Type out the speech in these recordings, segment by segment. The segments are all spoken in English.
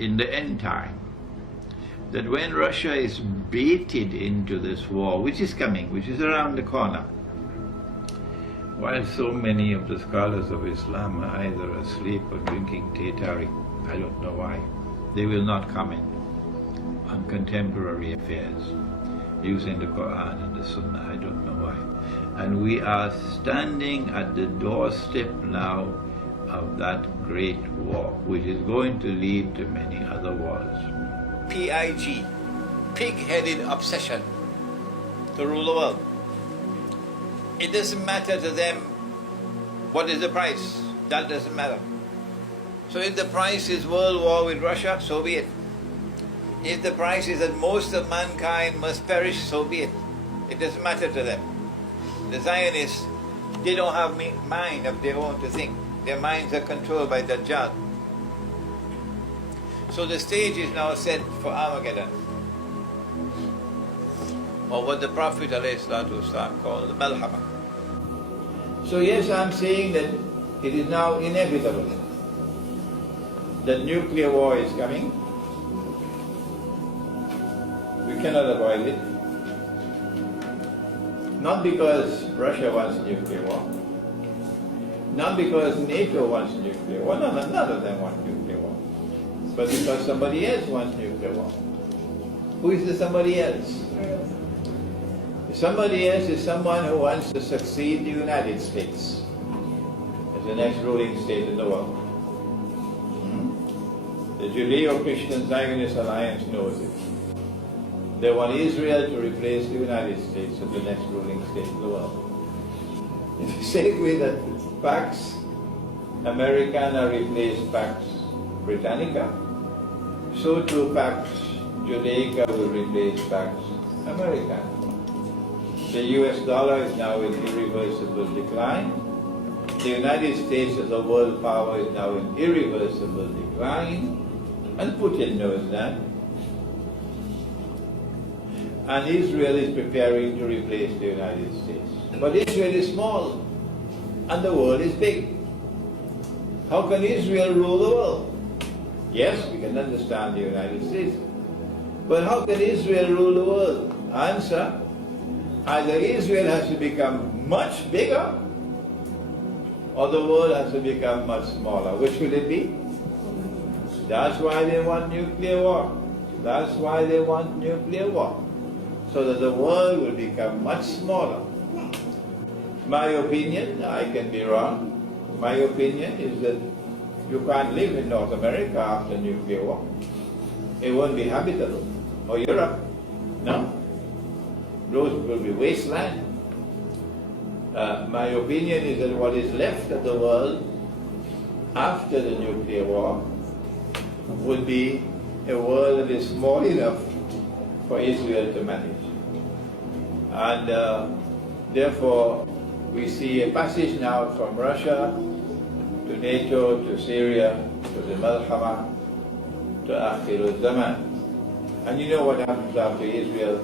in the end time, that when Russia is baited into this war, which is coming, which is around the corner, while so many of the scholars of Islam are either asleep or drinking tea tari, I don't know why, they will not comment on contemporary affairs using the Quran and the Sunnah, I don't know why. And we are standing at the doorstep now of that great war, which is going to lead to many other wars. PIG, pig-headed obsession to rule the world. It doesn't matter to them what is the price, that doesn't matter. So if the price is world war with Russia, so be it. If the price is that most of mankind must perish, so be it. It doesn't matter to them. The Zionists, they don't have mind of their own to think. Their minds are controlled by Dajjal. So the stage is now set for Armageddon, or what the Prophet ﷺ called the Malhama. So yes, I'm saying that it is now inevitable that nuclear war is coming. We cannot avoid it. Not because Russia wants nuclear war, not because NATO wants nuclear war, none of them want nuclear war, but because somebody else wants nuclear war. Who is the somebody else? Somebody else is someone who wants to succeed the United States as the next ruling state in the world. The Judeo-Christian Zionist Alliance knows it. They want Israel to replace the United States as the next ruling state in the world. In the same way that Pax Americana replaced Pax Britannica, so too Pax Judaica will replace Pax Americana. The US dollar is now in irreversible decline. The United States as a world power is now in irreversible decline, and Putin knows that. And Israel is preparing to replace the United States. But Israel is small, and the world is big. How can Israel rule the world? Yes, we can understand the United States. But how can Israel rule the world? Answer, either Israel has to become much bigger, or the world has to become much smaller. Which will it be? That's why they want nuclear war. That's why they want nuclear war. So that the world will become much smaller. My opinion, I can be wrong, my opinion is that you can't live in North America after nuclear war. It won't be habitable. Or Europe, no. Those will be wasteland. My opinion is that what is left of the world after the nuclear war would be a world that is small enough for Israel to manage. And therefore, we see a passage now from Russia to NATO, to Syria, to the Malhama, to Akhir Zaman. And you know what happens after Israel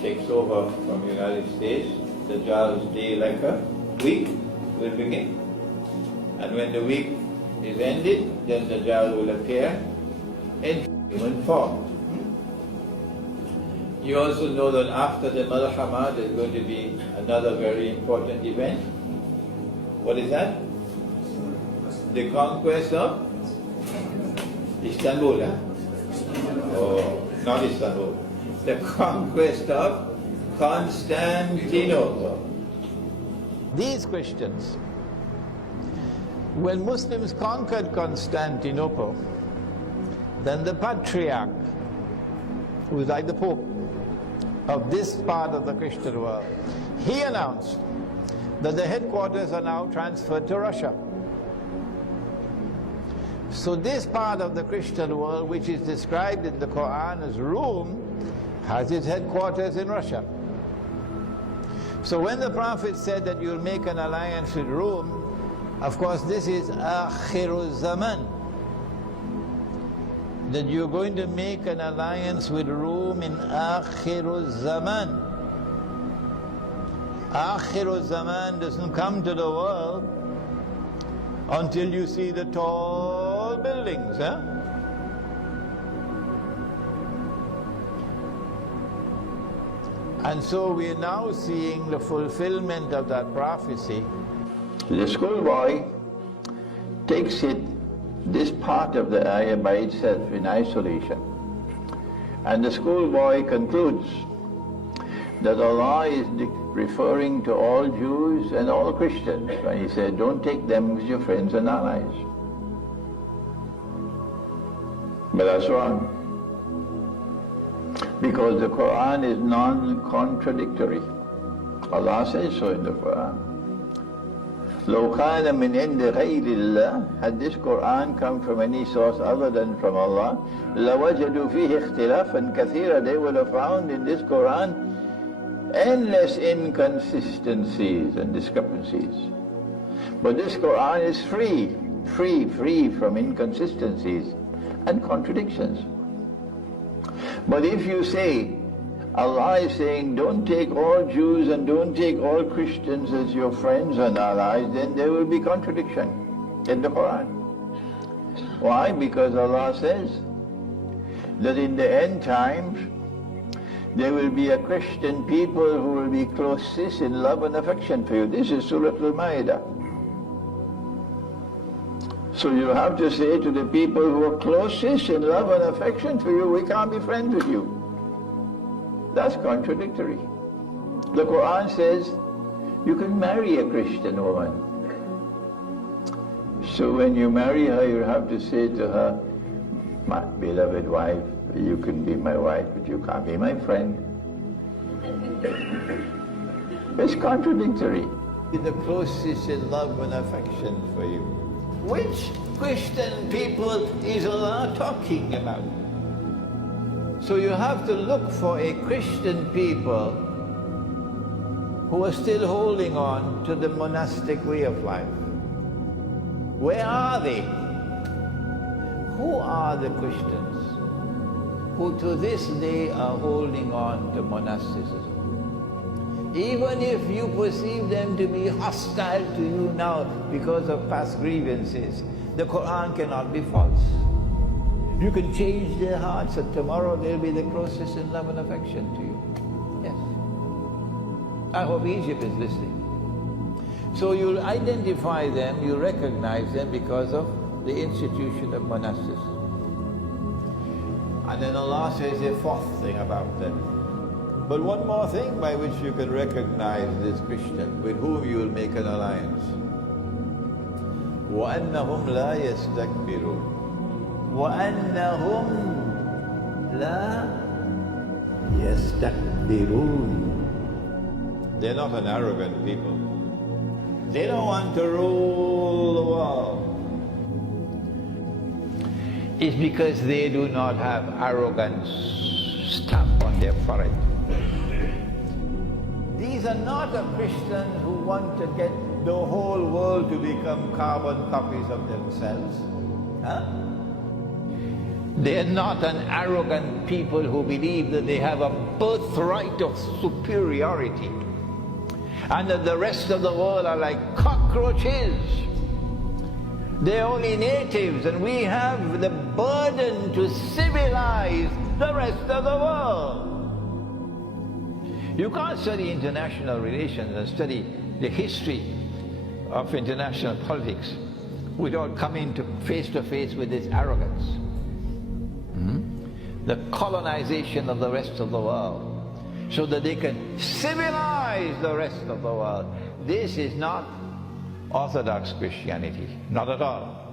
takes over from the United States? The Dajjal's day, like a week, will begin. And when the week is ended, then the Dajjal will appear in human form. You also know that after the Malhama there's going to be another very important event. What is that? The conquest of Istanbul. Oh, not Istanbul. The conquest of Constantinople. These Christians, when Muslims conquered Constantinople, then the Patriarch, who is like the Pope of this part of the Christian world, he announced that the headquarters are now transferred to Russia. So this part of the Christian world, which is described in the Quran as Rome, has its headquarters in Russia. So when the Prophet said that you'll make an alliance with Rome, of course this is Akhir Zaman, that you're going to make an alliance with Rome in Akhir Zaman. Akhir Zaman doesn't come to the world until you see the tall buildings, And so we are now seeing the fulfillment of that prophecy. The schoolboy takes this part of the ayah by itself in isolation. And the schoolboy concludes that Allah is referring to all Jews and all Christians when He said, don't take them as your friends and allies. But that's wrong. Because the Quran is non-contradictory. Allah says so in the Quran. لو كان من عند غير الله, had this Quran come from any source other than from Allah, لوجدوا فيه اختلافا كثيرا, they would have found in this Quran endless inconsistencies and discrepancies. But this Quran is free from inconsistencies and contradictions. But if you say, Allah is saying, don't take all Jews and don't take all Christians as your friends and allies, then there will be contradiction in the Quran. Why? Because Allah says that in the end times, there will be a Christian people who will be closest in love and affection for you. This is Surah Al-Ma'idah. So you have to say to the people who are closest in love and affection for you, we can't be friends with you. That's contradictory. The Quran says you can marry a Christian woman. So when you marry her, you have to say to her, my beloved wife, you can be my wife, but you can't be my friend. It's contradictory. The closest in love and affection for you. Which Christian people is Allah talking about? So you have to look for a Christian people who are still holding on to the monastic way of life. Where are they? Who are the Christians who to this day are holding on to monasticism? Even if you perceive them to be hostile to you now because of past grievances, the Quran cannot be false. You can change their hearts and tomorrow they'll be the closest in love and affection to you. Yes. I hope Egypt is listening. So you'll identify them, you recognize them because of the institution of monasticism. And then Allah says a fourth thing about them. But one more thing by which you can recognize this Christian with whom you will make an alliance. وَأَنَّهُمْ لَا يَسْتَكْبِرُونَ وَأَنَّهُمْ لَا يَسْتَكْبِرُونَ. They're not an arrogant people. They don't want to rule the world. It's because they do not have arrogance stamped on their forehead. These are not a Christians who want to get the whole world to become carbon copies of themselves. Huh? They are not an arrogant people who believe that they have a birthright of superiority and that the rest of the world are like cockroaches. They're only natives and we have the burden to civilize the rest of the world. You can't study international relations and study the history of international politics without coming face to face with this arrogance. The colonization of the rest of the world so that they can civilize the rest of the world. This is not Orthodox Christianity, not at all.